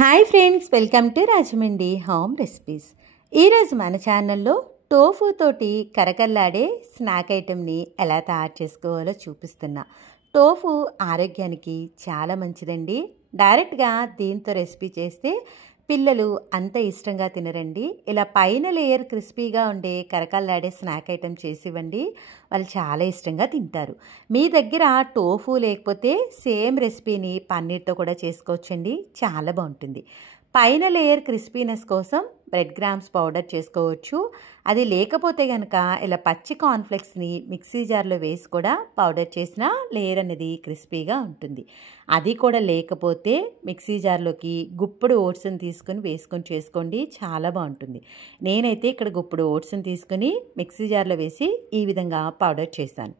Hi friends, welcome to Rajahmundry home recipes. ఈరోజు మన ఛానల్లో టోఫు తోటి కరకల్లాడే స్నాక్ ఐటెంని ఎలా తయారు చేసుకోవాలో చూపిస్తున్నా. టోఫు ఆరోగ్యానికి చాలా మంచిదండి. డైరెక్ట్గా దీంతో రెసిపీ చేస్తే పిల్లలు అంత ఇష్టంగా తినరండి. ఇలా పైన లేయర్ క్రిస్పీగా ఉండే కరకల్లాడే స్నాక్ ఐటెం చేసివ్వండి, వాళ్ళు చాలా ఇష్టంగా తింటారు. మీ దగ్గర టోఫు లేకపోతే సేమ్ రెసిపీని పన్నీర్తో కూడా చేసుకోవచ్చండి, చాలా బాగుంటుంది. పైన లేయర్ క్రిస్పీనెస్ కోసం బ్రెడ్ గ్రామ్స్ పౌడర్ చేసుకోవచ్చు. అది లేకపోతే కనుక ఇలా పచ్చి కార్న్ఫ్లెక్స్ని మిక్సీ జార్లో వేసి కూడా పౌడర్ చేసిన లేయర్ అనేది క్రిస్పీగా ఉంటుంది. అది కూడా లేకపోతే మిక్సీ జార్లోకి గుప్పుడు ఓట్స్ని తీసుకొని వేసుకొని చేసుకోండి, చాలా బాగుంటుంది. నేనైతే ఇక్కడ గుప్పుడు ఓట్స్ని తీసుకొని మిక్సీ జార్లో వేసి ఈ విధంగా పౌడర్ చేశాను.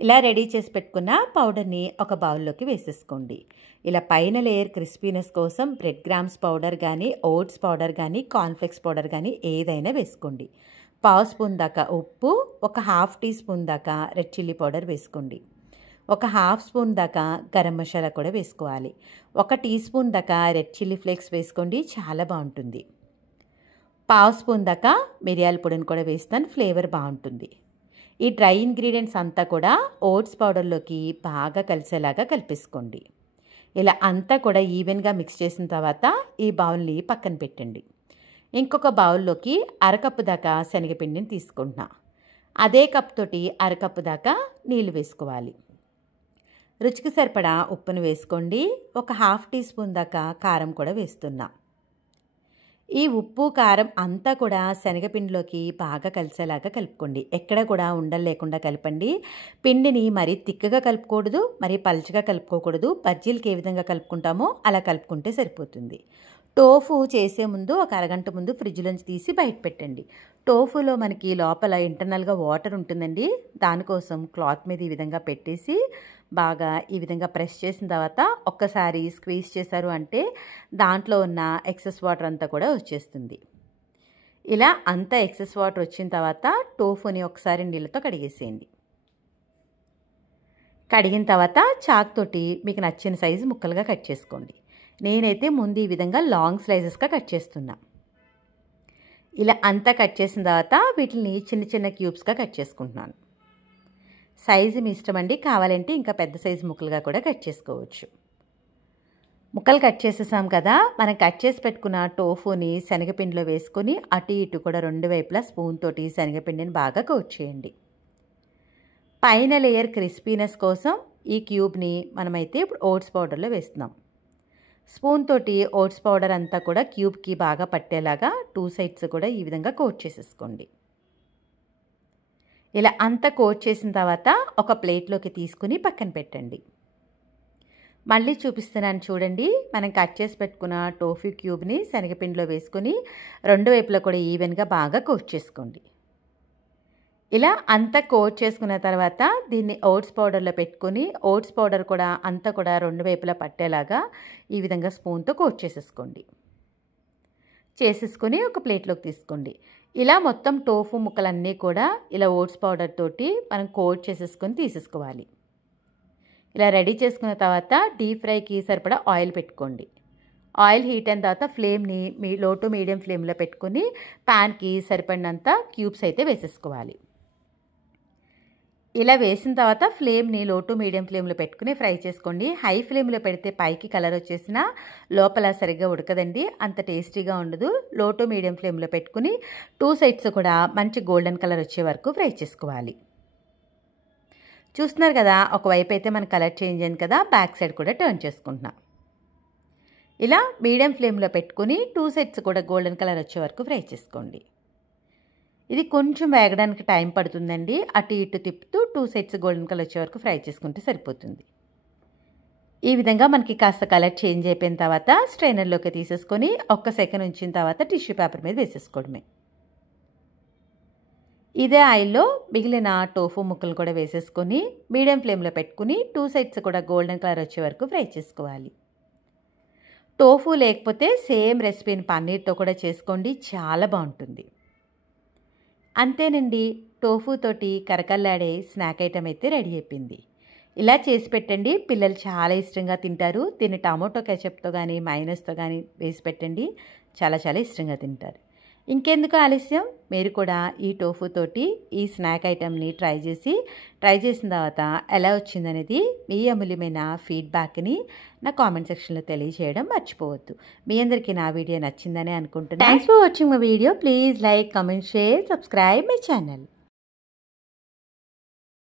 ఇలా రెడీ చేసి పెట్టుకున్న పౌడర్ని ఒక బౌల్లోకి వేసేసుకోండి. ఇలా పైన లేయర్ క్రిస్పీనెస్ కోసం బ్రెడ్ గ్రామ్స్ పౌడర్ కానీ, ఓట్స్ పౌడర్ కానీ, కార్న్ఫ్లెక్స్ పౌడర్ కానీ ఏదైనా వేసుకోండి. పావు స్పూన్ దాకా ఉప్పు, ఒక హాఫ్ టీ స్పూన్ దాకా రెడ్ చిల్లీ పౌడర్ వేసుకోండి. ఒక హాఫ్ స్పూన్ దాకా గరం మసాలా కూడా వేసుకోవాలి. ఒక టీ స్పూన్ దాకా రెడ్ చిల్లీ ఫ్లేక్స్ వేసుకోండి, చాలా బాగుంటుంది. పావు స్పూన్ దాకా మిరియాల పొడిని కూడా వేస్తాను, ఫ్లేవర్ బాగుంటుంది. ఈ డ్రై ఇంగ్రీడియంట్స్ అంతా కూడా ఓట్స్ పౌడర్లోకి బాగా కలిసేలాగా కలిపేసుకోండి. ఇలా అంతా కూడా ఈవెన్గా మిక్స్ చేసిన తర్వాత ఈ బౌల్ని పక్కన పెట్టండి. ఇంకొక బౌల్లోకి అరకప్పు దాకా శనగపిండిని తీసుకుంటున్నా. అదే కప్ తోటి అరకప్పు దాకా నీళ్లు వేసుకోవాలి. రుచికి సరిపడా ఉప్పును వేసుకోండి. ఒక హాఫ్ టీ స్పూన్ దాకా కారం కూడా వేస్తున్నా. ఈ ఉప్పు కారం అంతా కూడా శనగపిండిలోకి బాగా కలిసేలాగా కలుపుకోండి. ఎక్కడ కూడా ఉండలు లేకుండా కలపండి. పిండిని మరీ తిక్కగా కలుపుకూడదు, మరీ పలుచగా కలుపుకోకూడదు. బజ్జీలకి ఏ విధంగా కలుపుకుంటామో అలా కలుపుకుంటే సరిపోతుంది. టోఫు చేసే ముందు ఒక అరగంట ముందు ఫ్రిడ్జ్లోంచి తీసి బయట పెట్టండి. టోఫులో మనకి లోపల ఇంటర్నల్గా వాటర్ ఉంటుందండి. దానికోసం క్లాత్ మీద ఈ విధంగా పెట్టేసి బాగా ఈ విధంగా ప్రెస్ చేసిన తర్వాత ఒక్కసారి స్క్వీజ్ చేశారు అంటే దాంట్లో ఉన్న ఎక్సెస్ వాటర్ అంతా కూడా వచ్చేస్తుంది. ఇలా అంతా ఎక్సెస్ వాటర్ వచ్చిన తర్వాత టోఫుని ఒకసారి నీళ్ళతో కడిగేసేయండి. కడిగిన తర్వాత చాక్ తోటి మీకు నచ్చిన సైజు ముక్కలుగా కట్ చేసుకోండి. నేనైతే ముందు ఈ విధంగా లాంగ్ స్లైసెస్గా కట్ చేస్తున్నా. ఇలా అంతా కట్ చేసిన తర్వాత వీటిని చిన్న చిన్న క్యూబ్స్గా కట్ చేసుకుంటున్నాను. సైజు మీ ఇష్టం అండి, కావాలంటే ఇంకా పెద్ద సైజు ముక్కలుగా కూడా కట్ చేసుకోవచ్చు. ముక్కలు కట్ చేసేసాం కదా, మనం కట్ చేసి పెట్టుకున్న టోఫుని శనగపిండిలో వేసుకొని అటు ఇటు కూడా రెండు వైపులా స్పూన్ తోటి శనగపిండిని బాగా కోట్ చేయండి. పైన లేయర్ క్రిస్పీనెస్ కోసం ఈ క్యూబ్ని మనమైతే ఇప్పుడు ఓట్స్ పౌడర్లో వేస్తున్నాం. స్పూన్ తోటి ఓట్స్ పౌడర్ అంతా కూడా క్యూబ్కి బాగా పట్టేలాగా టూ సైడ్స్ కూడా ఈ విధంగా కోట్ చేసేసుకోండి. ఇలా అంతా కోట్ చేసిన తర్వాత ఒక ప్లేట్లోకి తీసుకుని పక్కన పెట్టండి. మళ్ళీ చూపిస్తున్నాను చూడండి. మనం కట్ చేసి పెట్టుకున్న టోఫు క్యూబ్ని శనగపిండిలో వేసుకొని రెండు వైపులా కూడా ఈవెన్గా బాగా కోట్ చేసుకోండి. ఇలా అంతా కోట్ చేసుకున్న తర్వాత దీన్ని ఓట్స్ పౌడర్లో పెట్టుకొని ఓట్స్ పౌడర్ కూడా అంతా కూడా రెండు వైపులా పట్టేలాగా ఈ విధంగా స్పూన్తో కోట్ చేసేసుకోండి. చేసేసుకొని ఒక ప్లేట్లోకి తీసుకోండి. ఇలా మొత్తం టోఫు ముక్కలన్నీ కూడా ఇలా ఓట్స్ పౌడర్ తోటి మనం కోట్ చేసేసుకొని తీసేసుకోవాలి. ఇలా రెడీ చేసుకున్న తర్వాత డీప్ ఫ్రైకి సరిపడా ఆయిల్ పెట్టుకోండి. ఆయిల్ హీట్ అయిన తర్వాత ఫ్లేమ్ని లో టు మీడియం ఫ్లేమ్లో పెట్టుకొని ప్యాన్కి సరిపడినంత క్యూబ్స్ అయితే వేసేసుకోవాలి. ఇలా వేసిన తర్వాత ఫ్లేమ్ని లో టు మీడియం ఫ్లేమ్లో పెట్టుకుని ఫ్రై చేసుకోండి. హై ఫ్లేమ్లో పెడితే పైకి కలర్ వచ్చేసినా లోపల సరిగ్గా ఉడకదండి, అంత టేస్టీగా ఉండదు. లో టు మీడియం ఫ్లేమ్లో పెట్టుకుని టూ సైడ్స్ కూడా మంచి గోల్డెన్ కలర్ వచ్చే వరకు ఫ్రై చేసుకోవాలి. చూస్తున్నారు కదా, ఒకవైపు అయితే మన కలర్ చేంజ్ అయింది కదా, బ్యాక్ సైడ్ కూడా టర్న్ చేసుకుంటున్నాం. ఇలా మీడియం ఫ్లేమ్లో పెట్టుకుని టూ సైడ్స్ కూడా గోల్డెన్ కలర్ వచ్చే వరకు ఫ్రై చేసుకోండి. ఇది కొంచెం వేగడానికి టైం పడుతుందండి. అటు ఇటు తిప్పుతూ టూ సైడ్స్ గోల్డెన్ కలర్ వచ్చే వరకు ఫ్రై చేసుకుంటే సరిపోతుంది. ఈ విధంగా మనకి కాస్త కలర్ చేంజ్ అయిపోయిన తర్వాత స్ట్రైనర్లోకి తీసేసుకొని ఒక్క సెకండ్ ఉంచిన తర్వాత టిష్యూ పేపర్ మీద వేసేసుకోవడమే. ఇదే ఆయిల్లో మిగిలిన టోఫు ముక్కలు కూడా వేసేసుకొని మీడియం ఫ్లేమ్లో పెట్టుకుని టూ సైడ్స్ కూడా గోల్డెన్ కలర్ వచ్చే వరకు ఫ్రై చేసుకోవాలి. టోఫు లేకపోతే సేమ్ రెసిపీని పన్నీర్తో కూడా చేసుకోండి, చాలా బాగుంటుంది. అంతేనండి, టోఫు తోటి కరకల్లాడే స్నాక్ ఐటెం అయితే రెడీ అయిపోయింది. ఇలా చేసి పెట్టండి, పిల్లలు చాలా ఇష్టంగా తింటారు. దీన్ని టమాటో కెచప్తో కానీ మైనస్తో కానీ వేసి పెట్టండి, చాలా చాలా ఇష్టంగా తింటారు. ఇంకెందుకు ఆలస్యం, మీరు కూడా ఈ టోఫు తోటి ఈ స్నాక్ ఐటెంని ట్రై చేసిన తర్వాత ఎలా వచ్చిందనేది మీ అమూల్యమైన ఫీడ్బ్యాక్ని నా కామెంట్ సెక్షన్లో తెలియజేయడం మర్చిపోవద్దు. మీ అందరికీ నా వీడియో నచ్చిందని అనుకుంటున్నాను. Thanks for watching my video. Please like, comment, share, subscribe my channel.